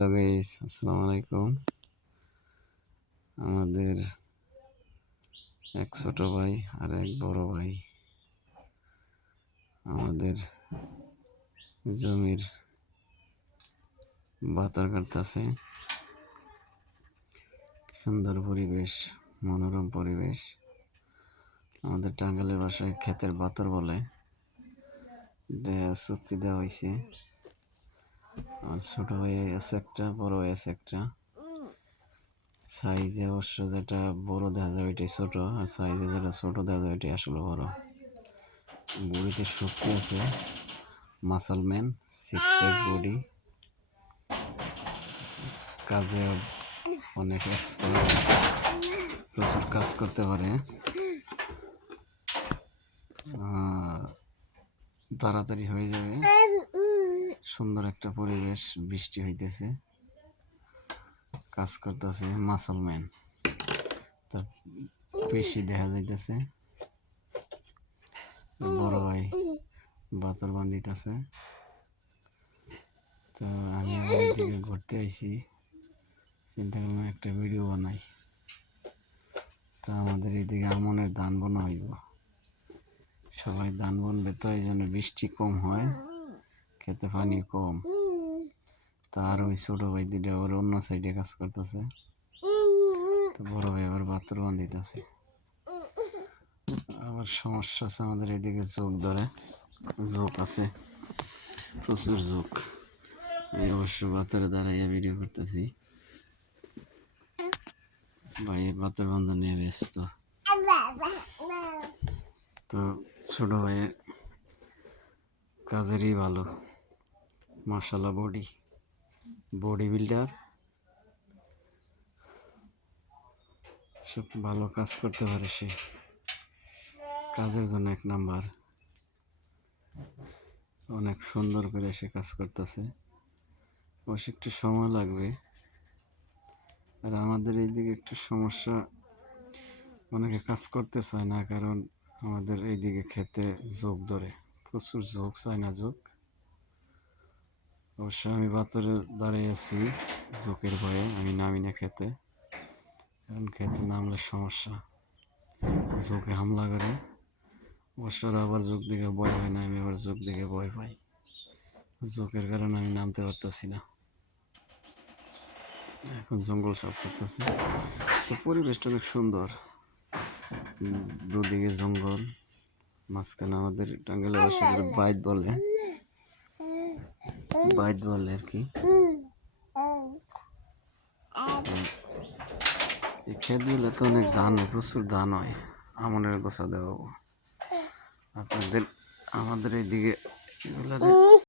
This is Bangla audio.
হ্যালো গাইস, আসসালামু আলাইকুম। আমাদের এক ছোট ভাই আর এক বড় ভাই আমাদের জমির বাতর কাটতেছে। সুন্দর পরিবেশ, মনোরম পরিবেশ। আমাদের টাঙ্গাইলের ভাষায় ক্ষেতের বাতর বলে। এটা চুক্তি দেওয়া হয়েছে। আমার ছোট ভাই আছে একটা, বড় ভাই আছে একটা। সাইজে অবশ্য যেটা বড় দেখা যায় ওইটাই ছোট, আর সাইজে যেটা ছোট দেখা যায় ওইটাই আসলে বড়। বডিতে শক্তি আছে, মাসল ম্যান, 6 প্যাক বডি, কাজে অনেক এক্সপার্ট, প্রচুর কাজ করতে পারে। তাড়াতাড়ি হয়ে যাবে। সুন্দর একটা পরিবেশ, বৃষ্টি হইতেছে, কাজ করতেছে মাসল ম্যান। তার পেশি দেখা যাইতেছে। বড় ভাই বাতর বান্ধিতেছে। তো আমি আমার দিকে ঘুরতে আইছি, চিন্তা করলাম একটা ভিডিও বানাই। তা আমাদের এইদিকে আমনের ধান বোনা হইব, সবাই ধান বুনবে, তো এই জন্য বৃষ্টি কম হয়, খেতে পানি কম। তার ওই ছোট ভাই দুইটা আবার অন্য সাইডে কাজ করতেছে। তো বড় ভাই আবার বাতর বান্ধিতেছে। আবার সমস্যা আছে, আমাদের এদিকে জোক ধরে, জোক আছে, প্রচুর জোক। আমি অবশ্য বাতরে দাঁড়াইয়া ভিডিও করতেছি। ভাইয়ের বাতর বান্ধা নিয়ে ব্যস্ত। তো ছোট ভাইয়ের কাজেরই ভালো, মাশাআল্লাহ, বডি বিল্ডার, সব ভালো কাজ করতে পারে সে, কাজের জন্য এক নাম্বার। অনেক সুন্দর করে সে কাজ করতেছে, অবশ্য একটু সময় লাগবে। আর আমাদের এইদিকে একটু সমস্যা, অনেকে কাজ করতে চায় না, কারণ আমাদের এইদিকে খেতে জোক ধরে, প্রচুর জোক, চায় না জোক। অবশ্য আমি বাতরে দাঁড়িয়ে আছি, জোকের ভয়ে আমি নামি না খেতে, কারণ খেতে নামলে সমস্যা, জোকে হামলা করে। অবশ্য আবার জোক দিকে ভয় হয় না, আমি আবার জোক দিকে ভয় পাই। জোকের কারণে আমি নামতে পারতেছি না। এখন জঙ্গল সাফ করতেছি। তো পরিবেশটা অনেক সুন্দর, দুদিকে জঙ্গল, মাঝখানে আমাদের টাঙ্গাইলের ভাষায় বাইত বলে আর কি। এই ক্ষেতগুলো তো অনেক ধান হয়, প্রচুর ধান হয়, আমনের গোছা দেওয়া আপনাদের। আমাদের এইদিকে এগুলো